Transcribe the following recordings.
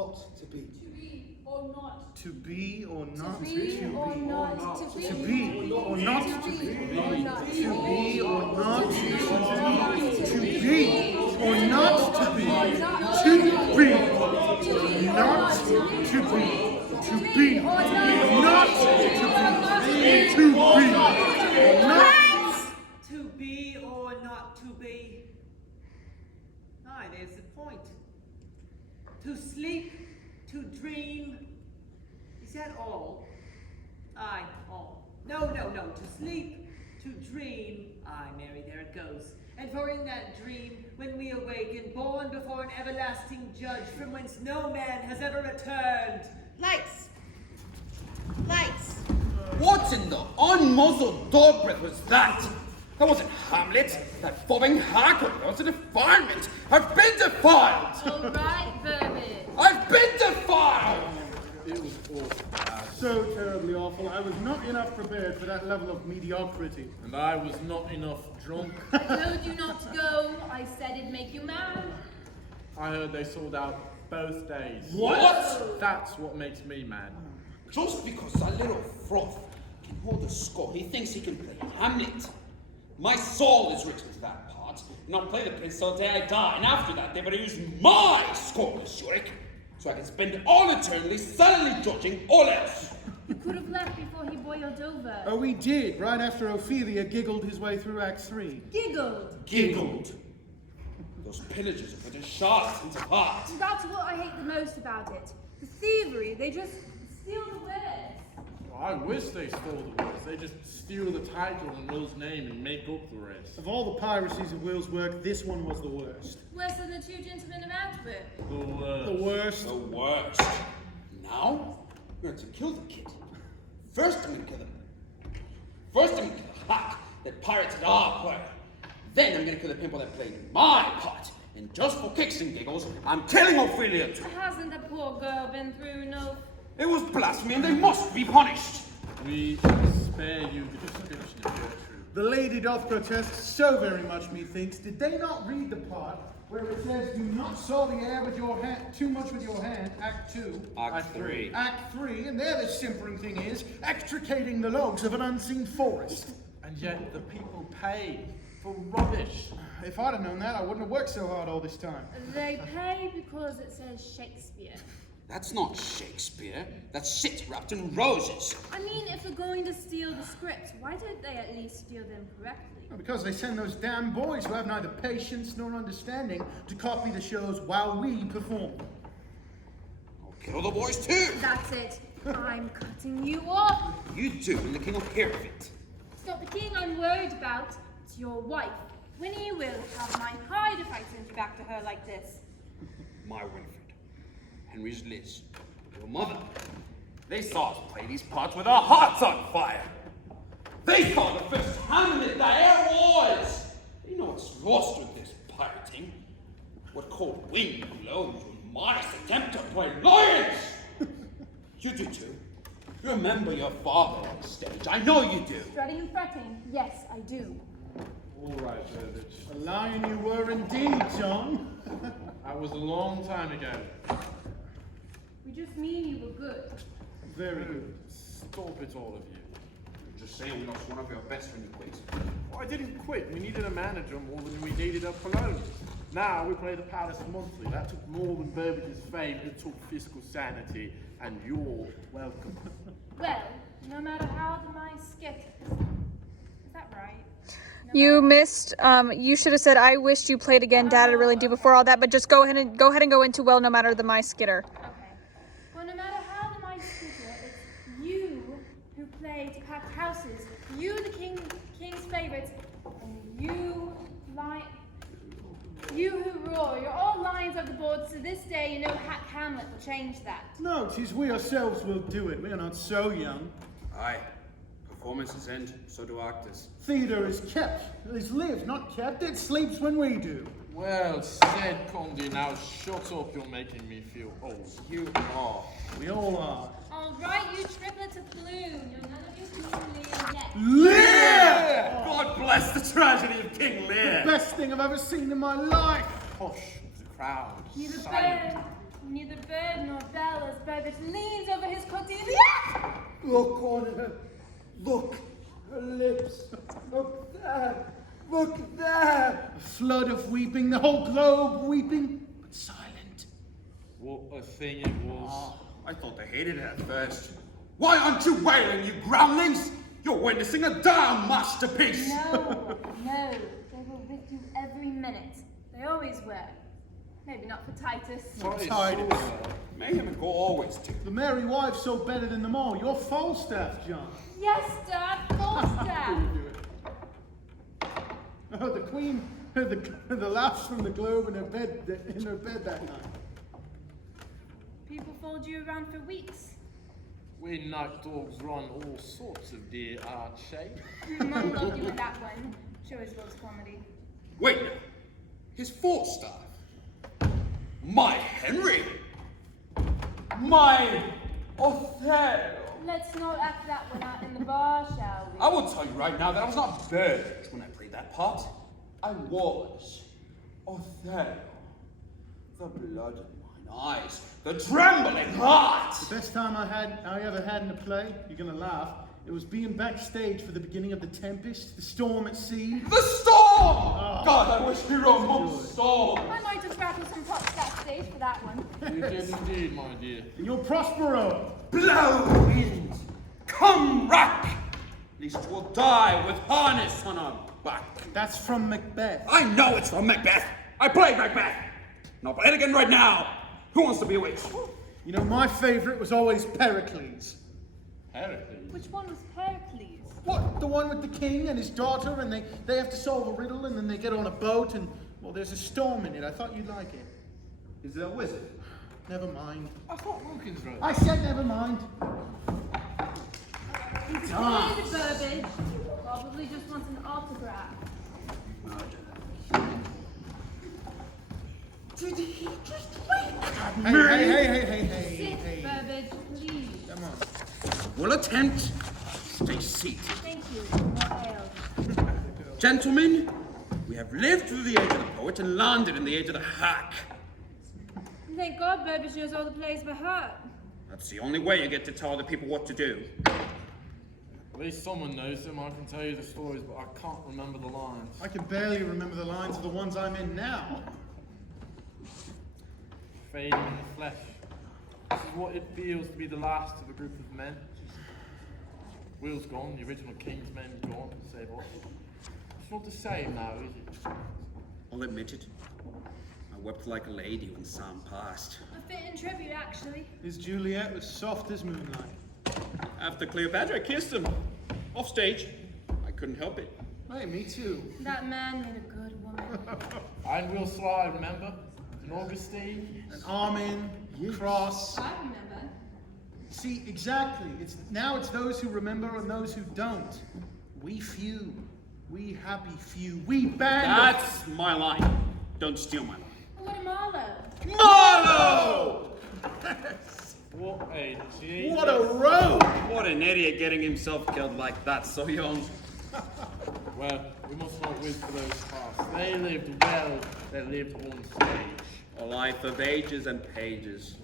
not to be? To be or not? To be or not To be or not? to be or not to be? To be or not to be? To be or not to be? To be not to be? To be not to be? To be or not to be? Aye, there's the point. To sleep, to dream. Is that all? Aye, all. No. To sleep, to dream. Aye, Mary, there it goes. And for in that dream, when we awaken, born before an everlasting judge, from whence no man has ever returned. Lights! Lights! What in the unmuzzled dog breath was that? That wasn't Hamlet. That fobbing hackle was a defilement. I've been defiled! All right, Vermin. I've been defiled! It was awful. So terribly awful. I was not enough prepared for that level of mediocrity. And I was not enough drunk. I told you not to go. I said it'd make you mad. I heard they sold out both days. What? That's what makes me mad. Just because a little froth can hold a score, he thinks he can play Hamlet. My soul is written to that part, and I'll play the prince till the day I die, and after that they better use my score, Zurich, so I can spend all eternity silently judging all else. You could have left before he boiled over. Oh, we did, right after Ophelia giggled his way through Act 3. Giggled. Giggled. Those pillagers are putting shards into hearts. That's what I hate the most about it. The thievery. They just steal the words. I wish they stole the words. They just steal the title and Will's name and make up the rest. Of all the piracies of Will's work, this one was the worst. Worse than the two gentlemen of Antwerp. The worst. The worst. Now, we're going to kill the kid. First, I'm going to kill him. First, I'm going to kill the hack that pirated our play. Then, I'm going to kill the pimple that played my part. And just for kicks and giggles, I'm killing Ophelia too. Hasn't the poor girl been through enough? It was blasphemy and they must be punished. We spare you the description of Gertrude. The lady doth protest so very much, methinks. Did they not read the part where it says, do not saw the air with your hand, too much with your hand, Act 2. Act 3. Act 3, and there the simpering thing is, extricating the logs of an unseen forest. And yet the people pay for rubbish. If I'd have known that, I wouldn't have worked so hard all this time. They pay because it says Shakespeare. That's not Shakespeare. That's shit wrapped in roses. I mean, if they're going to steal the scripts, why don't they at least steal them correctly? Because they send those damn boys who have neither patience nor understanding to copy the shows while we perform. I'll kill the boys too. That's it. I'm cutting you off. You do, and the king will hear of it. It's not the king I'm worried about. It's your wife. Winnie will have my hide if I send you back to her like this. My Winifred. Henry's Liz. Your mother. They saw us play these parts with our hearts on fire. They saw the first Hamlet there was. They know what's lost with this pirating. What cold wind blows your modest attempt to play lions. You do too. You remember your father on stage. I know you do. Strutting and fretting. Yes, I do. All right, Burbage. A lion you were indeed, John. That was a long time ago. We just mean you were good. Very good. Stop it, all of you. Just say we lost one of your best when you quit. Well, I didn't quit. We needed a manager more than we needed a Cologne. Now we play the Palace Monthly. That took more than Burbage's fame. It took fiscal sanity, and you're welcome. Well, no matter how the mice get it. Is that right? You missed. You should have said, "I wished you played again, Dad. I really do." Before all that, but just go ahead and go into well. No matter the mice skitter. Okay. Well, no matter how the mice skitter, it's you who play to packed houses. You, the king's favorites, and you who roar. You're all lions of the board. To this day, you know Hack Hamlet will change that. No, 'tis we ourselves will do it. We are not so young. Aye. Performances end, so do actors. Theatre is kept. It is lived, not kept. It sleeps when we do. Well said, Condi. Now shut up. You're making me feel old. You are. We all are. All right, you triplets of gloom. You're none of you King Lear yet. Lear! God bless the tragedy of King Lear. Best thing I've ever seen in my life. Hush of the crowd. Neither Silent. bird Burbage leans over his Cordelia. Look on her. Look. Her lips. Look there. Look there. A flood of weeping, the whole globe weeping, but silent. What a thing it was. Oh, I thought they hated it at first. Why aren't you wailing, you groundlings? You're witnessing a damn masterpiece! No, no, they were with you every minute. They always were. Maybe not for Titus. Titus. Mayhem and Gore always do. The Merry Wife's so better than them all. You're Falstaff, John. Yes, Dad, Falstaff. Oh, the Queen heard the laughs from the globe in her bed that night. People followed you around for weeks. We night dogs run all sorts of dear art shapes. Mum loved you with that one. She always loves comedy. Wait now. His Falstaff. My Henry. My Othello. Let's not act that one out in the bar, shall we? I will tell you right now that I was not Burbage when I played that part. I was Othello. The blood in mine eyes, the trembling heart. The best time I ever had in a play, you're gonna laugh, it was being backstage for the beginning of The Tempest, the storm at sea. The storm! God, I wish we wrote more storm. I might just rattle some pots backstage for that one. You did indeed, my dear. And you're Prospero. Blow, wind, come rack. At least we'll die with harness on our back. That's from Macbeth. I know it's from Macbeth. I played Macbeth. And I'll play it again right now. Who wants to be a witch? You know, my favorite was always Pericles. Heracles. Which one was Pericles? What? The one with the king and his daughter, and they have to solve a riddle, and then they get on a boat, and, well, there's a storm in it. I thought you'd like it. Is there a wizard? Never mind. I thought Wilkins wrote. I said never mind. David Burbage probably just wants an autograph. Did he just wake? Hey. Sit, Burbage, please. Come on. We'll attempt. Stay seated. Thank you. More ale. Gentlemen, we have lived through the age of the poet and landed in the age of the hack. Thank God Burbage knows all the plays by heart. That's the only way you get to tell the people what to do. At least someone knows them. I can tell you the stories, but I can't remember the lines. I can barely remember the lines of the ones I'm in now. Fading in the flesh. This is what it feels to be the last of a group of men. Will's gone, the original King's men gone, save us. It's not the same now, is it? I'll admit it. I wept like a lady when Sam passed. A fitting tribute, actually. His Juliet was soft as moonlight. After Cleopatra, I kissed him. Off stage. I couldn't help it. Hey, me too. That man made a good woman. And Will Sly, remember? And Augustine. And Armin, Cross. I remember. See, exactly. It's those who remember and those who don't. We few. We happy few. We band. That's my line. Don't steal my line. What a Marlowe. Marlowe! What a genius. What a rogue! What an idiot getting himself killed like that so young. Well, we must not wish for those past. They lived well, they lived on stage. A life of ages and pages.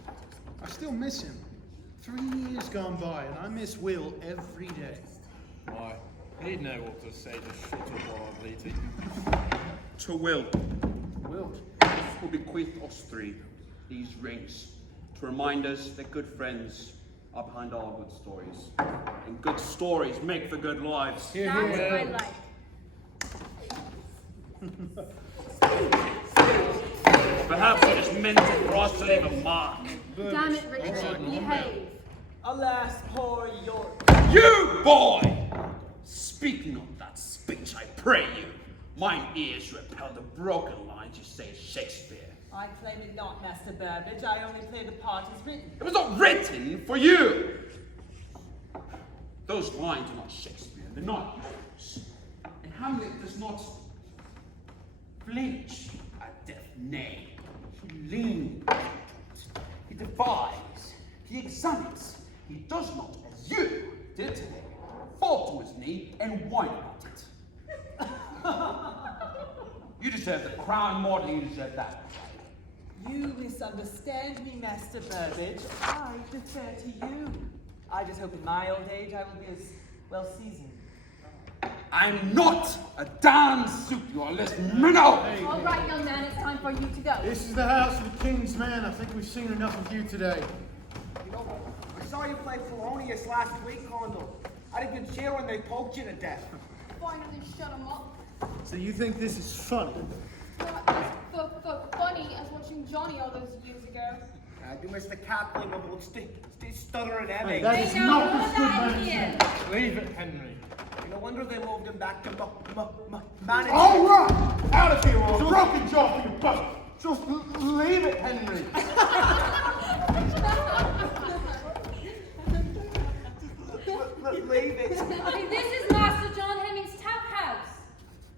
I still miss him. 3 years gone by, and I miss Will every day. Why, he'd know what to say to shut up while I'm bleating. To Will, Will. who bequeathed us three these rings to remind us that good friends are behind all good stories. And good stories make for good lives. Here, That's here. what I like. Perhaps it is meant for us to leave a mark. Damn it, Richard. Behave. Alas, poor York. You boy! Speaking of that speech, I pray you, mine ears repel the broken lines you say Shakespeare. I claim it not, Master Burbage. I only play the part as written. It was not written for you! Those lines are not Shakespeare, they're not yours. And Hamlet does not flinch at death, nay. He leans, he divides, he examines. He does not, as you did today, fall to his knee and whine about it. You deserve the crown more than you deserve that. You misunderstand me, Master Burbage. I defer to you. I just hope in my old age I will be as well seasoned. I'm not a damn suit, you are less minnow! All right, young man, it's time for you to go. This is the house of the King's men. I think we've seen enough of you today. You know, I saw you play Polonius last week, Condor. I didn't cheer when they poked you to death. Finally shut him up. So you think this is funny? Not as funny as watching Johnny all those years ago. Do Mr. Catling about stay stuttering Hey, Emmy. that is Hey, now, not put this good that man's here. name. Leave it, Henry. No wonder they moved him back to management. All right! Out of here, or broken jaw for your butt! Just leave it, Henry. Leave it. Okay, this is Master John Hemming's tap house,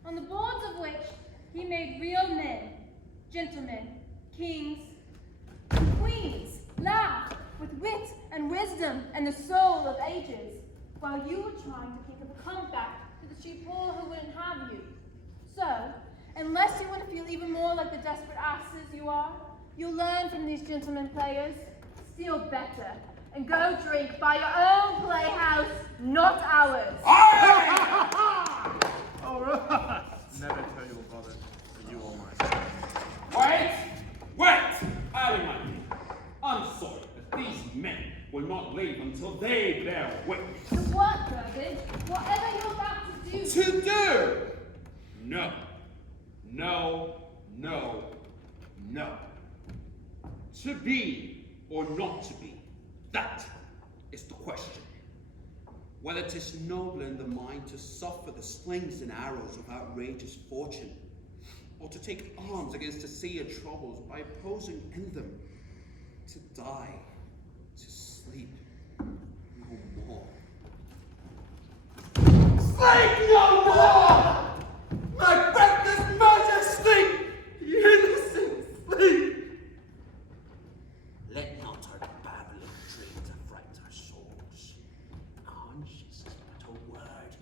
on the boards of which he made real men, gentlemen, kings, queens, laugh with wit and wisdom and the soul of ages, while you were trying to think of a comeback to the cheap poor who wouldn't have you. So, unless you want to feel even more like the desperate asses you are, you'll learn from these gentlemen players, steal better, and go drink by your own playhouse, not ours. All right! Never tell your brother that you are mine. Wait! Alleyman, I'm sorry, but these men will not leave until they bear witness. To what, Burbage? Whatever you're about to do. To do! No. No, no, no. To be or not to be, that is the question. Whether 'tis nobler in the mind to suffer the slings and arrows of outrageous fortune, or to take arms against a sea of troubles by opposing in them, to die, to sleep no more. Sleep no more! My breathless majesty! Innocent sleep! Let not our babbling dreams affright our souls. Conscience is but a word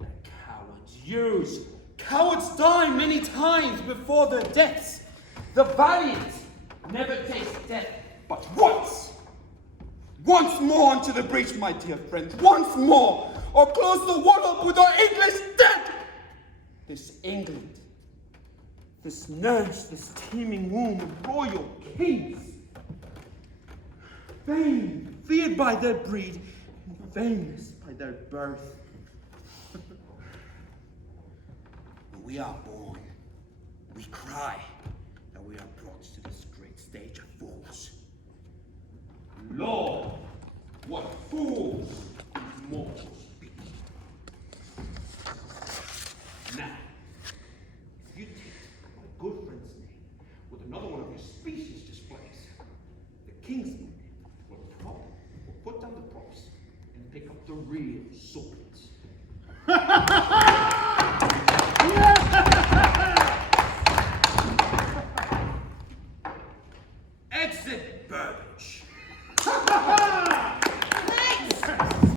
that cowards use. Cowards die many times before their deaths. The valiant never taste death but once. Once more into the breach, my dear friends. Once more, or close the wall up with our English dead. This England, this nurse, this teeming womb of royal kings. Vain, feared by their breed, and famous by their birth. When we are born, we cry that we are brought to this great stage of fools. Lord, what fools these mortals be. Now, if you take my good friend's name with another one of your species displays, the kingsmen will put down the props and pick up the real swords.